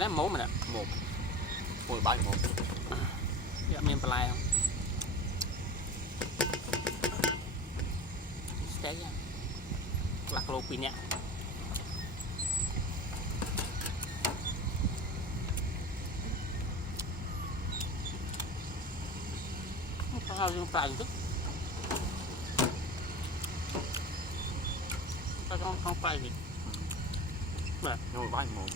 đấy mổ mà nè một mồi bay một dạ miền Palai không cái lạc lô pin nhẹ sao dùng phải chút sao không phải gì mồi bay một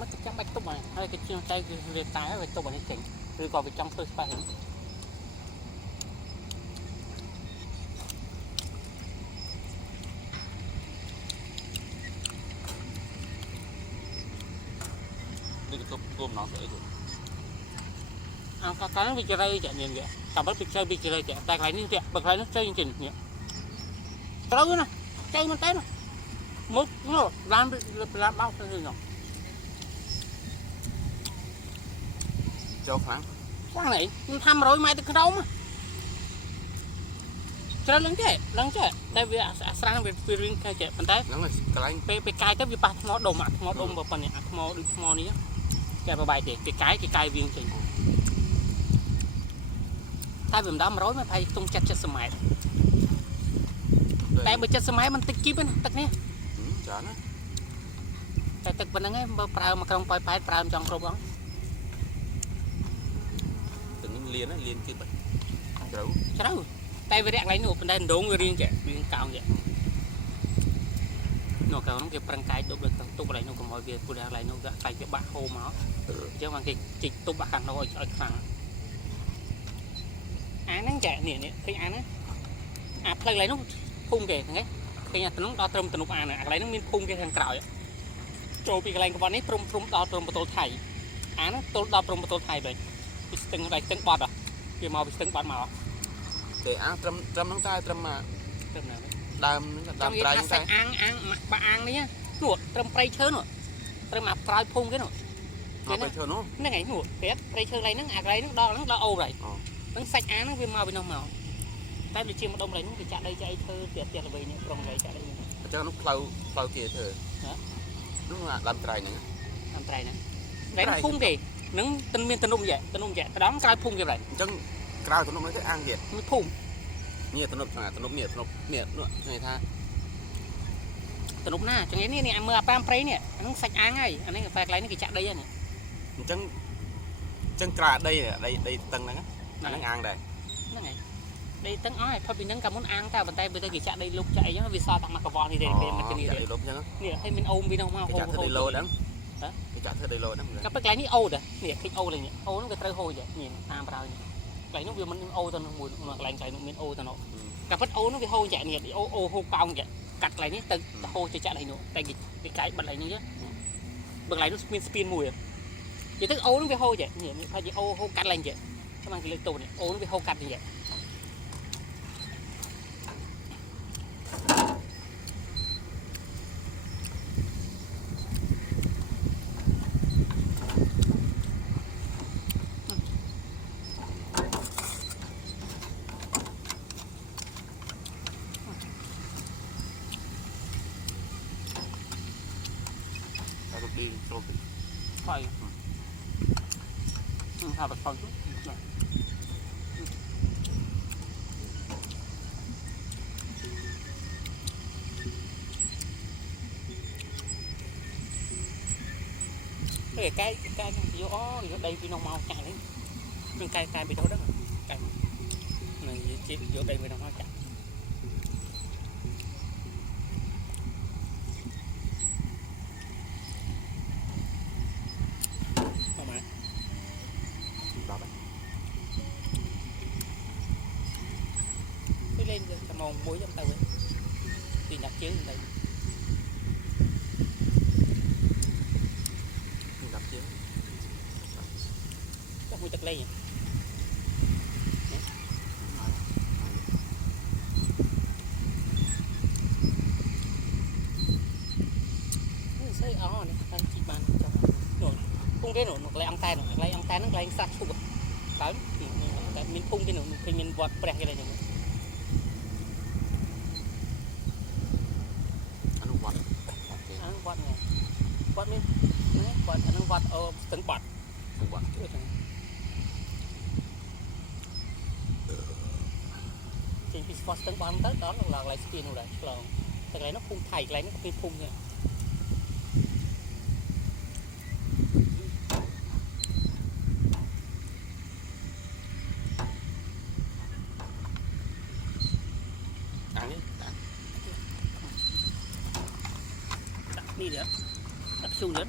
mất cái trắng bạch túc này hay cái chiên tay về tái về túc này chỉnh rồi còn về trong tôi phải đi cái tôm nó sẽ được cái nó bị chơi chạy nhìn vậy tao bắt bị chơi chạy tay lại như vậy bật lại nó chơi chỉnh vậy cái đó nè chơiมันté nè một nó làm bao nhiêu nhỉ cho khoáng khoáng nàyมันทำrồi mai từ cái đâu mà chơi lần chạy tại vì sang về riêng cái chạyมันté nó là cái anh ไปไกลទៅវាប៉ះថ្មដុំអាថ្មដុំបើប៉ុណ្ណេះអាថ្មដូចថ្មនេះគេបបាយទេគេកាយវាងចេញតែវាមិនដល់100មកប្រហែលទុំ70ម៉ែត្រតែបើ70ម៉ែត្រมันតិចគីបណាទឹកនេះច្រើនណាតែទឹកប៉ុណ្្នឹងឯងបើប្រើមកក្រុងប៉ោយប៉ែតប្រើមិនចង់គ្រប់ហ្នឹងទឹកនេះលៀនគីបជ្រៅតែវារាក់ឡើងនោះប៉ុន្តែដងវារៀងចេះរៀងកោងចេះនោះកៅនោះគេប្រឹងកាយដុបលើទុបឡើងនោះកុំឲ្យវាពុះឡើងនោះកាយវាបាក់ហូរមកអញ្ចឹងបានគេជីកទុបបាក់ខាងនោះឲ្យខ្លាំងអាហ្នឹងចានេះឃើញអាហ្នឹងអាផ្លូវឡើងនោះភូមិគេហ្នឹងឃើញអាទៅនោះដល់ត្រឹមទំនប់អាហ្នឹងអាកន្លែងហ្នឹងមានភូមិគេខាងក្រោយចូលពីកន្លែងកប៉ុននេះព្រំដល់ព្រំបតូលថៃអាហ្នឹងទល់ដល់ព្រំបតូលថៃវិញពីស្ទឹងដៃស្ទឹងបត់វាមកពីស្ទឹងបត់មកទេអាត្រឹមហ្នឹងតែត្រឹមណាដើមត្រៃតែអាងបាក់អាងនេះនោះត្រឹមព្រៃឈើនោះត្រឹមអាក្រោយភូមិគេនោះព្រៃឈើនោះហ្នឹងឯងនោះទៀតព្រៃឈើកន្លែងហ្នឹងអាកន្លែងហ្នឹងដល់អូរហើយហ្នឹងសាច់អាងហ្នឹងវាមកពីនោះមកតែដូចជាម្ដុំកន្លែងហ្នឹងគេចាក់ដីចាក់អីធ្វើទៀតល្បីនេះប្រុងដីចាក់ដីនេះអញ្ចឹងនោះផ្លូវគេធ្វើនោះដើមត្រៃហ្នឹងដើមត្រៃហ្នឹងតែភូមិគេហ្នឹងមានទំនុំយ៉ាដងក្រោយភូមិគេហើយអញ្ចឹងក្រៅទំនុំនេះទៅអាងទៀតភូមិនេះទំនុំនេះនោះគេថាទំនុំណាចឹងនេះមើលអា5ព្រៃនេះអាហ្នឹងសាច់អាងហើយអានេះតែកន្លែងនេះគេចាក់ដីហើយអញ្ចឹងក្រៅដីតឹងហ្នឹងហ្នឹងអាងដែរហ្នឹងហើយដីតឹងអស់ហើយផុតពីហ្នឹងកាលមុនអាងតែប៉ុន្តែពេលទៅគេចាក់ដីលុបចាក់អីចឹងវាសល់តែមកកវ៉ាល់នេះទេគេមកនេះទេដីលុបចឹងនេះឲ្យមានអូមពីនោះមកហូរដីឡូហ្នឹងគេចាក់ធ្វើដីឡូហ្នឹងក៏ពេលកន្លែងនេះអូដែរនេះឃើញអូលេងអូហ្នឹងវាត្រូវហូរចានេះតាមប្រហើយនេះកន្លែងនោះវាមិនអូទៅនឹងមួយកន្លែងនោះមានអូទៅនោះក៏ពិតអូនោះវាហូរចាក់នេះអូហូរកោងចាក់កាត់កន្លែងនេះទៅហូរទៅចាក់កន្លែងនោះតែគេកាយបិទកន្លែងនេះchứបើកន្លែងនោះមានស្ពានមួយនិយាយទៅអូនោះវាហូរចាក់នេះថាជាអូហូរកាត់ឡើងចាក់ស្មានគេលើកតូននេះអូនោះវាហូរកាត់ចាក់đi trộn phải hà bạch phong chút cái vô đây vì nó mau chạy đấy nhưng cái bị đâu đó cái này chỉ vô đây vì nó mau chạy lên cái mòn muối trong tàu ấy thì đặt chiếu đây đặt chiếu các mũi tật lên nhỉ cái nụ lại ăn tay nó lại sát chụp tới mình phun cái nụ thì mình vọt bẹt cái này nhỉ anh vọt anh vọt này vọt mình vọt anh vọt từng vọt vọt thì khi vọt từng vọt tới đó là lại skin rồi đấy làแต่ไรnó phun thảyไรnó bị phunเนี่ยนี่เดี๋ยวตัดซูนเดี๋ยว